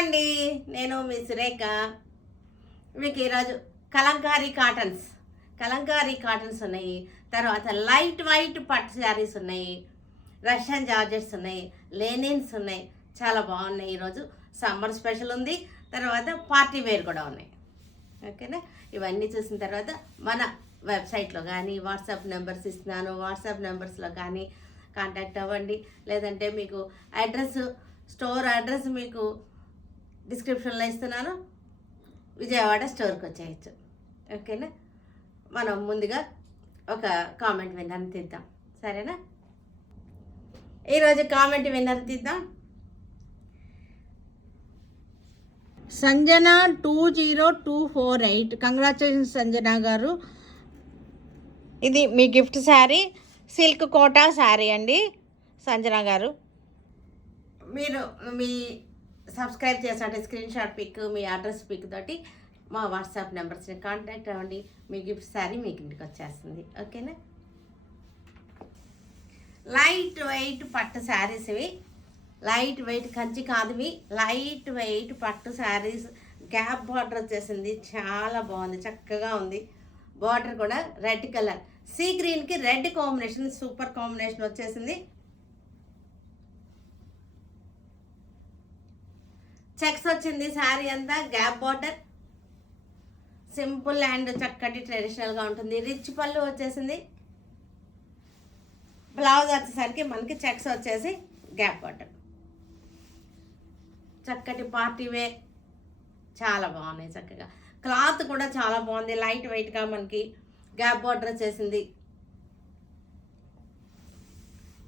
అండి, నేను మీ సురేఖ. మీకు ఈరోజు కలంకారీ కాటన్స్ ఉన్నాయి. తర్వాత లైట్ వైట్ పట్టు శారీస్ ఉన్నాయి, రష్యన్ జార్జెట్స్ ఉన్నాయి, లెనిన్స్ ఉన్నాయి. చాలా బాగున్నాయి. ఈరోజు సమ్మర్ స్పెషల్ ఉంది, తర్వాత పార్టీ వేర్ కూడా ఉన్నాయి. ఓకేనా? ఇవన్నీ చూసిన తర్వాత మన వెబ్సైట్లో కానీ వాట్సాప్ నెంబర్స్ ఇస్తున్నాను, వాట్సాప్ నెంబర్స్లో కానీ కాంటాక్ట్ అవ్వండి. లేదంటే మీకు స్టోర్ అడ్రస్ మీకు డిస్క్రిప్షన్లో ఇస్తున్నాను. విజయవాడ స్టోర్కి వచ్చేయచ్చు. ఓకేనా? మనం ముందుగా ఒక కామెంట్ విన్నర్ని తీద్దాం, సరేనా? ఈరోజు కామెంట్ విన్నర్ తీద్దాం. సంజన 20248. కంగ్రాచులేషన్స్ సంజన గారు. ఇది మీ గిఫ్ట్ శారీ, సిల్క్ కోటా శారీ అండి సంజన గారు. మీరు మీ సబ్స్క్రైబ్ చేసినట్టు స్క్రీన్ షాట్ పిక్, మీ అడ్రస్ పిక్ తోటి మా వాట్సాప్ నెంబర్స్ని కాంటాక్ట్ అవ్వండి. మీ గిఫ్ట్ శారీ మీకు ఇంటికి వచ్చేస్తుంది. ఓకేనా? లైట్ వెయిట్ పట్టు శారీస్ ఇవి. లైట్ వెయిట్ కంచి కాదు ఇవి, లైట్ వెయిట్ పట్టు శారీస్. గ్యాప్ బార్డర్ వచ్చేసింది, చాలా బాగుంది, చక్కగా ఉంది. బార్డర్ కూడా రెడ్ కలర్, సీ గ్రీన్కి రెడ్ కాంబినేషన్, సూపర్ కాంబినేషన్ వచ్చేసింది. చెక్స్ వచ్చింది శారీ అంతా. గ్యాప్ బార్డర్, సింపుల్ అండ్ చక్కటి ట్రెడిషనల్గా ఉంటుంది. రిచ్ పళ్ళు వచ్చేసింది. బ్లౌజ్ వచ్చేసరికి మనకి చెక్స్ వచ్చేసి గ్యాప్ బార్డర్. చక్కటి పార్టీ వేర్, చాలా బాగున్నాయి. చక్కగా క్లాత్ కూడా చాలా బాగుంది, లైట్ వెయిట్గా మనకి గ్యాప్ బార్డర్ వచ్చేసింది.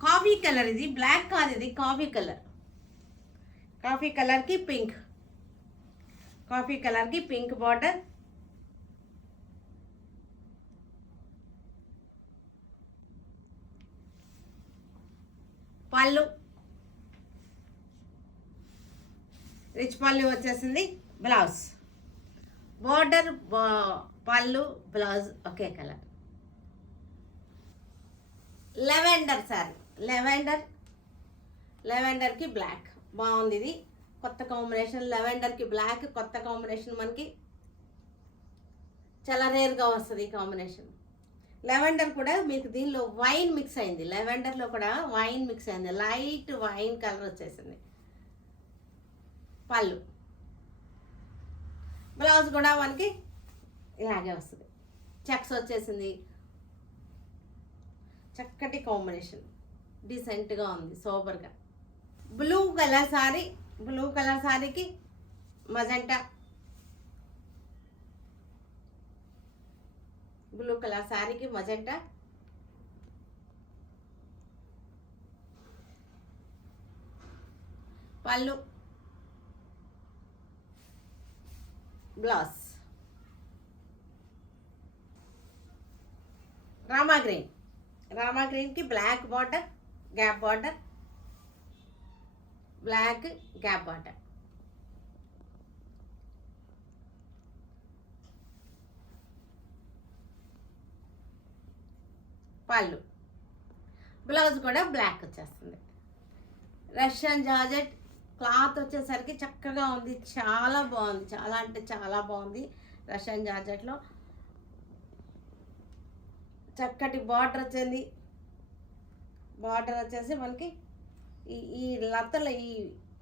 కాఫీ కలర్, ఇది బ్లాక్ కాదు, ఇది కాఫీ కలర్. కాఫీ కలర్కి పింక్, కాఫీ కలర్కి పింక్ బార్డర్. పళ్ళు రిచ్ పళ్ళు వచ్చేసింది. బ్లౌజ్ బార్డర్, పళ్ళు, బ్లౌజ్ ఒకే కలర్. లెవెండర్ శారీ, లెవెండర్కి బ్లాక్ బాగుంది. ఇది కొత్త కాంబినేషన్. లెవెండర్కి బ్లాక్ కొత్త కాంబినేషన్, మనకి చాలా రేర్గా వస్తుంది ఈ కాంబినేషన్. లెవెండర్ కూడా మీకు దీనిలో వైన్ మిక్స్ అయింది, లెవెండర్లో కూడా వైన్ మిక్స్ అయింది, లైట్ వైన్ కలర్ వచ్చేసింది. పళ్ళు, బ్లౌజ్ కూడా మనకి ఇలాగే వస్తుంది. చెక్స్ వచ్చేసింది. చక్కటి కాంబినేషన్, డీసెంట్గా ఉంది, సూపర్గా. Blue colour sari, blue colour శారీకి మజెంటా, బ్లూ కలర్ శారీకి మజెంటా. పళ్ళు, బ్లౌజ్. రామా గ్రీన్కి black border, gap border, black gap border. పళ్ళు, బ్లౌజ్ కూడా బ్లాక్ వచ్చేస్తుంది. రష్యన్ జార్జెట్ క్లాత్ వచ్చేసరికి చక్కగా ఉంది, చాలా బాగుంది, చాలా అంటే చాలా బాగుంది. రష్యన్ జార్జెట్లో చక్కటి బార్డర్ వచ్చింది. బార్డర్ వచ్చేసి మనకి ఈ లతల ఈ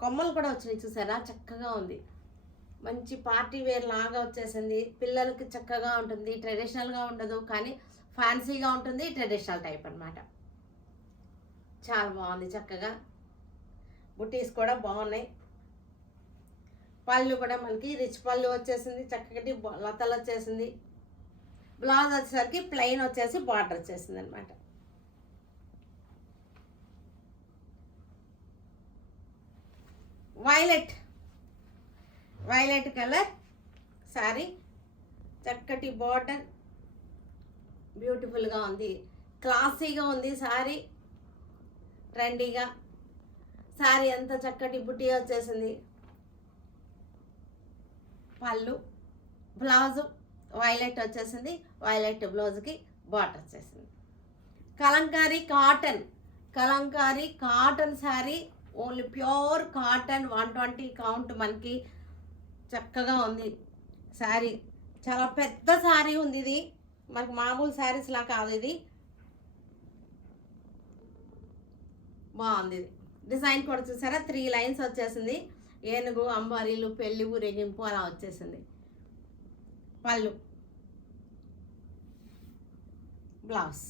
కొమ్మలు కూడా వచ్చినాయి, చూసారా? చక్కగా ఉంది, మంచి పార్టీ వేర్ లాగా వచ్చేసింది. పిల్లలకి చక్కగా ఉంటుంది, ట్రెడిషనల్గా ఉండదు కానీ ఫ్యాన్సీగా ఉంటుంది, ట్రెడిషనల్ టైప్ అన్నమాట. చాలా బాగుంది, చక్కగా. బుటీస్ కూడా బాగున్నాయి. పళ్ళు కూడా మనకి రిచ్ పళ్ళు వచ్చేసింది, చక్కటి లతలు వచ్చేసింది. బ్లౌజ్ వచ్చేసరికి ప్లెయిన్ వచ్చేసి బార్డర్ వచ్చేసింది అనమాట. వైలెట్ కలర్ శారీ, చక్కటి బార్డర్, బ్యూటిఫుల్గా ఉంది, క్లాసీగా ఉంది శారీ, ట్రెండీగా. శారీ అంతా చక్కటి బుటీ వచ్చేసింది. పళ్ళు, బ్లౌజు వైలెట్ వచ్చేసింది, వైలెట్ బ్లౌజ్కి బార్డర్ వచ్చేసింది. Kalamkari cotton sari, only pure cotton 120 count మనకి చక్కగా ఉంది శారీ. చాలా పెద్ద శారీ ఉంది ఇది, మనకు మామూలు శారీస్ లా కాదు ఇది. బాగుంది ఇది. డిజైన్ కూడా చూసారా 3 లైన్స్ వచ్చేసింది. ఏనుగు, అంబారీలు, పెళ్లి ఊరేగింపు అలా వచ్చేసింది. పళ్ళు, బ్లౌజ్.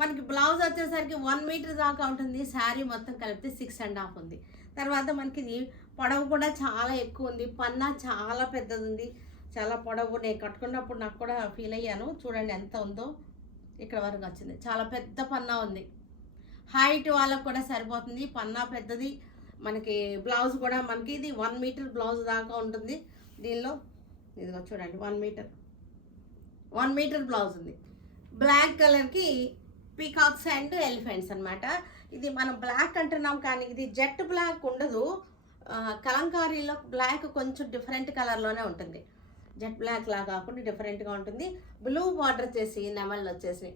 మనకి బ్లౌజ్ వచ్చేసరికి 1 మీటర్ దాకా ఉంటుంది. శారీ మొత్తం కలిపితే 6.5 ఉంది. తర్వాత మనకి ఇది పొడవు కూడా చాలా ఎక్కువ ఉంది. పన్నా చాలా పెద్దది ఉంది, చాలా పొడవు. నేను కట్టుకున్నప్పుడు నాకు కూడా ఫీల్ అయ్యాను. చూడండి ఎంత ఉందో, ఇక్కడ వరకు వచ్చింది. చాలా పెద్ద పన్నా ఉంది. హైట్ వాళ్ళకు కూడా సరిపోతుంది. పన్నా పెద్దది. మనకి బ్లౌజ్ కూడా మనకి ఇది 1 మీటర్ బ్లౌజ్ దాకా ఉంటుంది. దీనిలో ఇదిగో చూడండి 1 మీటర్ బ్లౌజ్ ఉంది. బ్లాక్ కలర్కి పీకాక్స్ అండ్ ఎలిఫెంట్స్ అనమాట. ఇది మనం బ్లాక్ అంటున్నాం కానీ ఇది జెట్ బ్లాక్ ఉండదు. కలంకారీలో బ్లాక్ కొంచెం డిఫరెంట్ కలర్లోనే ఉంటుంది. జెట్ బ్లాక్ లా కాకుండా డిఫరెంట్గా ఉంటుంది. బ్లూ బార్డర్ చేసి నెమళ్ళు వచ్చేసి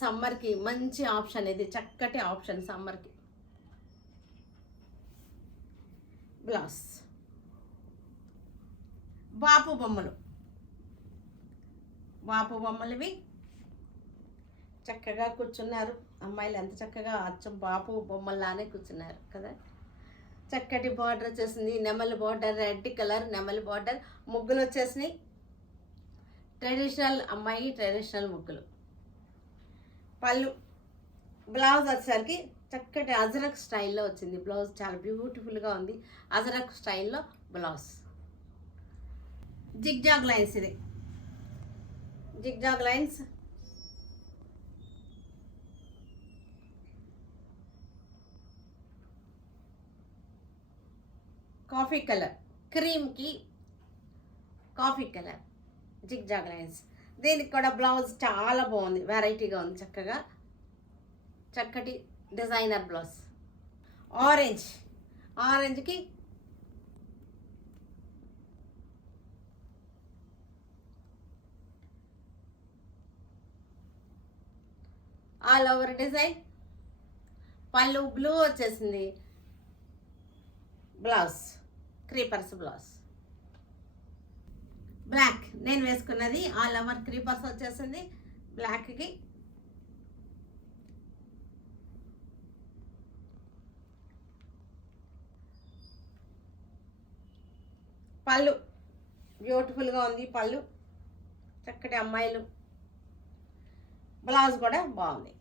సమ్మర్కి మంచి ఆప్షన్. ఇది చక్కటి ఆప్షన్ సమ్మర్కి. బ్లౌజ్, బాపు బొమ్మలు. బాపు బొమ్మలవి చక్కగా కూర్చున్నారు అమ్మాయిలు. ఎంత చక్కగా అచ్చం బాపు బొమ్మల్లానే కూర్చున్నారు కదా. చక్కటి బార్డర్ వచ్చేసింది. నెమలి బార్డర్, రెడ్ కలర్ నెమలి బార్డర్. ముగ్గులు వచ్చేసినాయి. ట్రెడిషనల్ అమ్మాయి, ట్రెడిషనల్ ముగ్గులు. పళ్ళు, బ్లౌజ్ వచ్చేసరికి చక్కటి అజరక్ స్టైల్లో వచ్చింది. బ్లౌజ్ చాలా బ్యూటిఫుల్గా ఉంది. అజరక్ స్టైల్లో బ్లౌజ్. జిగ్జాగ్ లైన్స్, ఇది జిగ్జాగ్ లైన్స్. కాఫీ కలర్, క్రీమ్కి కాఫీ కలర్ జిగ్జాగ్ లైన్స్. దీనికి కూడా బ్లౌజ్ చాలా బాగుంది, వెరైటీగా ఉంది. చక్కగా చక్కటి డిజైనర్ బ్లౌజ్. ఆరెంజ్, ఆరెంజ్కి ఆల్ ఓవర్ డిజైన్. పళ్ళు బ్లూ వచ్చేసింది. Blouse creepers blouse. బ్లాక్ నేను వేసుకున్నది ఆల్ ఓవర్ క్రీపర్స్ వచ్చేసింది. బ్లాక్కి పళ్ళు బ్యూటిఫుల్గా ఉంది. పళ్ళు చక్కటి అమ్మాయిలు. బ్లౌజ్ కూడా బాగుంది.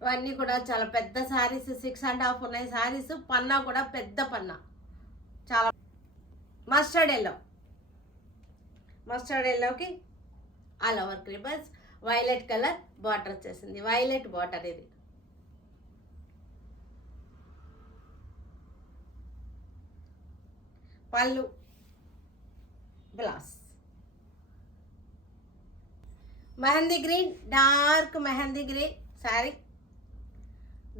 ఇవన్నీ కూడా చాలా పెద్ద శారీస్, 6.5 ఉన్నాయి శారీస్. పన్నా కూడా పెద్ద పన్నా, చాలా. మస్టర్డ్ ఎల్లో, మస్టర్డ్ ఎల్లోకి all over creepers. Violet colour border వచ్చేసింది. వైలెట్ బార్డర్ ఇది. పళ్ళు, blouse. Mehndi green, dark mehndi green sari.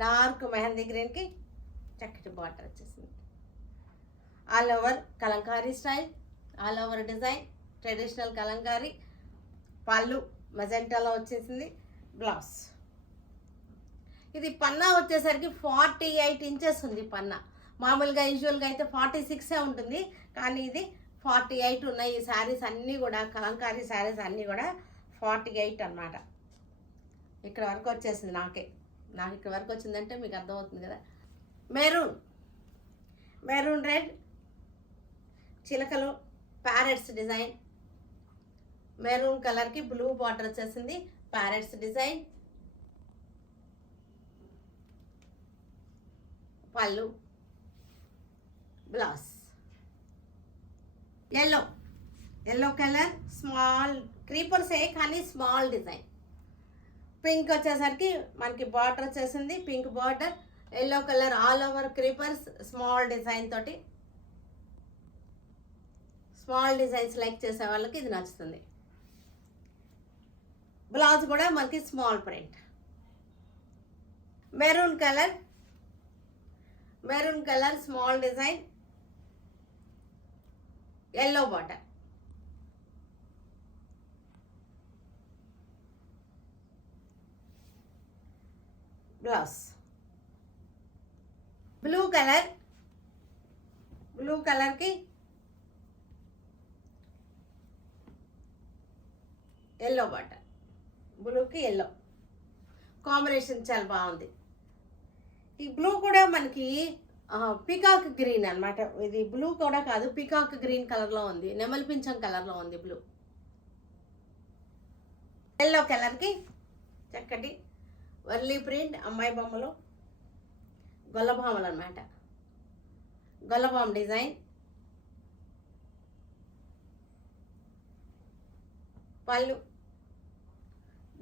Dark mehndi గ్రీన్కి చక్కటి బార్డర్ వచ్చేసింది. All over Kalamkari style, all over design, traditional Kalamkari. పళ్ళు మెజెంటాలో వచ్చేసింది. బ్లౌజ్. ఇది పన్నా వచ్చేసరికి 48 ఇంచెస్ ఉంది పన్నా. మామూలుగా యూజువల్గా అయితే 46 ఉంటుంది, కానీ ఇది 48 ఉన్నాయి. ఈ శారీస్ అన్నీ కూడా కలంకారీ శారీస్ అన్నీ కూడా 48 అన్నమాట. ఇక్కడ వరకు వచ్చేసింది. నాకు ఇక్కడ వరకు వచ్చిందంటే మీకు అర్థమవుతుంది కదా. మెరూన్, మెరూన్ రెడ్, చిలకలు, ప్యారెట్స్ డిజైన్. మెరూన్ కలర్కి బ్లూ బార్డర్ వచ్చేసింది. Parrots design. పళ్ళు, blouse. Yellow, yellow colour small క్రీపర్సే కానీ స్మాల్ డిజైన్. పింక్ వచ్చేసరికి మనకి బార్డర్ వచ్చేసింది. Pink border, yellow colour all over creepers, small design తోటి. స్మాల్ డిజైన్స్ లైక్ చేసే వాళ్ళకి ఇది నచ్చుతుంది. బ్లౌజ్ కూడా మనకి small print. Maroon colour, maroon colour small design, yellow border. Blouse blue కలర్కి ఎల్లో బటన్, బ్లూకి ఎల్లో కాంబినేషన్ చాలా బాగుంది. ఈ బ్లూ కూడా మనకి పికాక్ గ్రీన్ అన్నమాట. ఇది బ్లూ కూడా కాదు, పికాక్ గ్రీన్ కలర్లో ఉంది, నెమలి పింఛం కలర్లో ఉంది బ్లూ. ఎల్లో కలర్కి చక్కటి వర్లీ ప్రింట్ అమ్మాయి బొమ్మలు, గొల్లభామలు అన్నమాట, గొల్లభామ డిజైన్. పళ్ళు,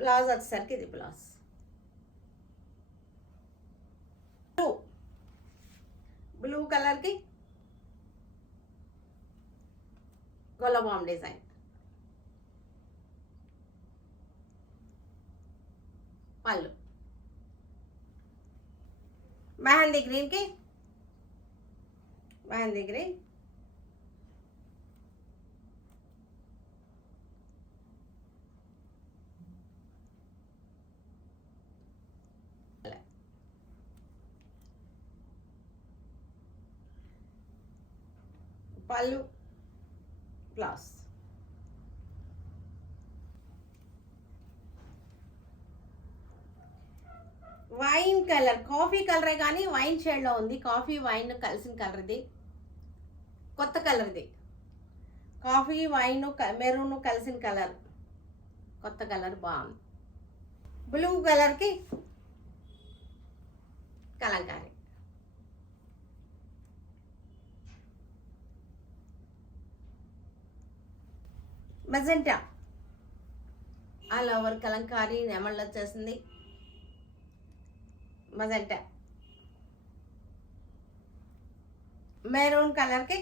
బ్లౌజ్ వచ్చేసరికి ఇది బ్లౌజ్. బ్లూ కలర్కి గొల్లభామ డిజైన్. పళ్ళు, మెహందీ గ్రీన్కి మెహందీ గ్రీన్, పళ్ళు, బ్లౌజ్. వైన్ కలర్, కాఫీ కలరే కానీ వైన్ షేడ్లో ఉంది. కాఫీ వైన్ కలిసిన కలర్ ఇది, కొత్త కలర్ ఇది. కాఫీ వైన్ మెరూన్ కలిసిన కలర్, కొత్త కలర్ బాగుంది. బ్లూ కలర్కి Kalamkari, magenta all over Kalamkari నెమళ్ళు వచ్చేసింది. మజెంటా మెరూన్ కలర్కి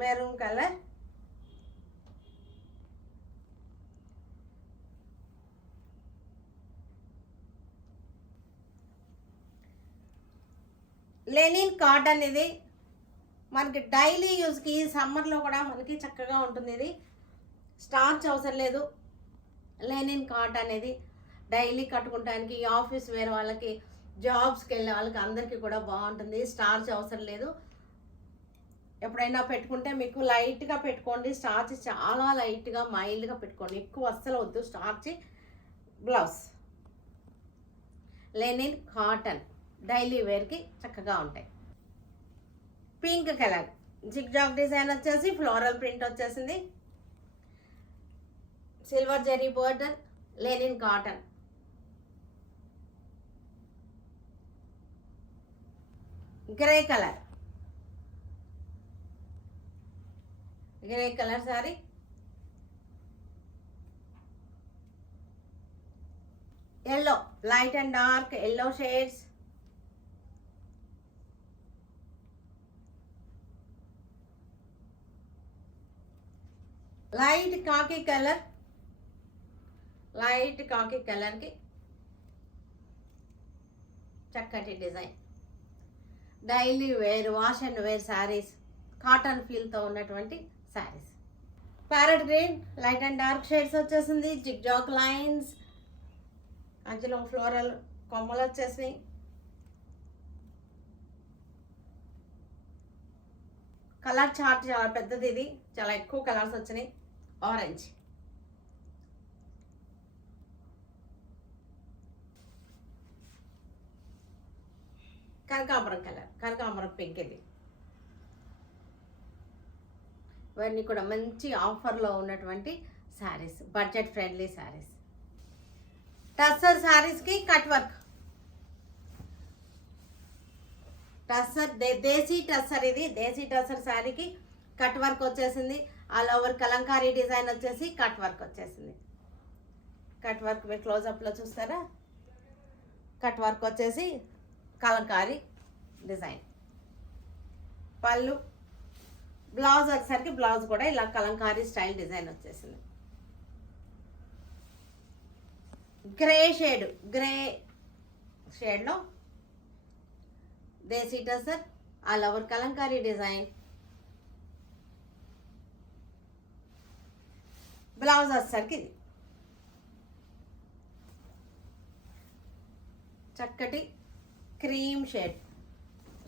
మెరూన్ కలర్, లెనిన్ కాటన్. ఇది మనకి డైలీ యూజ్కి సమ్మర్లో కూడా మనకి చక్కగా ఉంటుంది. ఇది స్టార్చ్ అవసరం లేదు. లెనిన్ కాటన్ అనేది డైలీ కట్టుకుంటానికి, ఆఫీస్ వేరే వాళ్ళకి, జాబ్స్కి వెళ్ళే వాళ్ళకి అందరికీ కూడా బాగుంటుంది. స్టార్చ్ అవసరం లేదు. ఎప్పుడైనా పెట్టుకుంటే మీకు లైట్గా పెట్టుకోండి. స్టార్చ్ చాలా లైట్గా మైల్డ్గా పెట్టుకోండి, ఎక్కువ అస్సలు వద్దు starch. Blouse linen cotton, daily వేర్కి చక్కగా ఉంటాయి. పింక్ కలర్ జిగ్జాగ్ డిజైన్ వచ్చేసి ఫ్లోరల్ ప్రింట్ వచ్చేసింది. Silver zari border, linen cotton. Grey colour sari, yellow, light and dark yellow shades. Light khaki కలర్కి చక్కటి design. Daily wear, wash and wear saris, cotton ఫీల్తో ఉన్నటువంటి saris. Parrot green, light and dark shades వచ్చేసింది. Zigzag lines, మధ్యలో floral కొమ్మలు వచ్చేసినాయి. Colour chart చాలా పెద్దది, ఇది చాలా ఎక్కువ కలర్స్ వచ్చినాయి. ఆరెంజ్, కనకాంబరం కలర్, కనకాంబరం పింక్. ఇది ఇవన్నీ కూడా మంచి ఆఫర్లో ఉన్నటువంటి శారీస్, బడ్జెట్ ఫ్రెండ్లీ శారీస్. టస్సర్ శారీస్కి కట్ వర్క్, టస్సర్ దేశీ టస్సర్. ఇది దేశీ టస్సర్ శారీకి కట్ వర్క్ వచ్చేసింది. ఆల్ ఓవర్ కలంకారీ డిజైన్ వచ్చేసి కట్ వర్క్ వచ్చేసింది. కట్ వర్క్ మీరు క్లోజప్లో చూస్తారా, కట్ వర్క్ వచ్చేసి కలంకారీ డిజైన్. పళ్ళు, బ్లౌజ్ వచ్చేసరికి బ్లౌజ్ కూడా ఇలా కలంకారీ స్టైల్ డిజైన్ వచ్చేసింది. గ్రే షేడ్లో desi tussar, all over Kalamkari design. Blouse వచ్చేసరికి ఇది చక్కటి క్రీమ్ షేడ్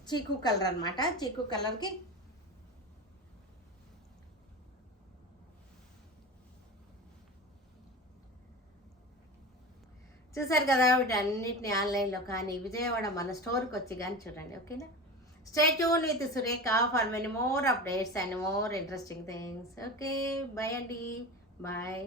చీకు కలర్ అనమాట. చీకు కలర్కి చూసారు కదా, వీటన్నిటిని ఆన్లైన్లో కానీ విజయవాడ మన స్టోర్కి వచ్చి కానీ చూడండి. ఓకేనా? Stay tune with Surekha for many more updates and more interesting things. Okay, bye అండి, బాయ్.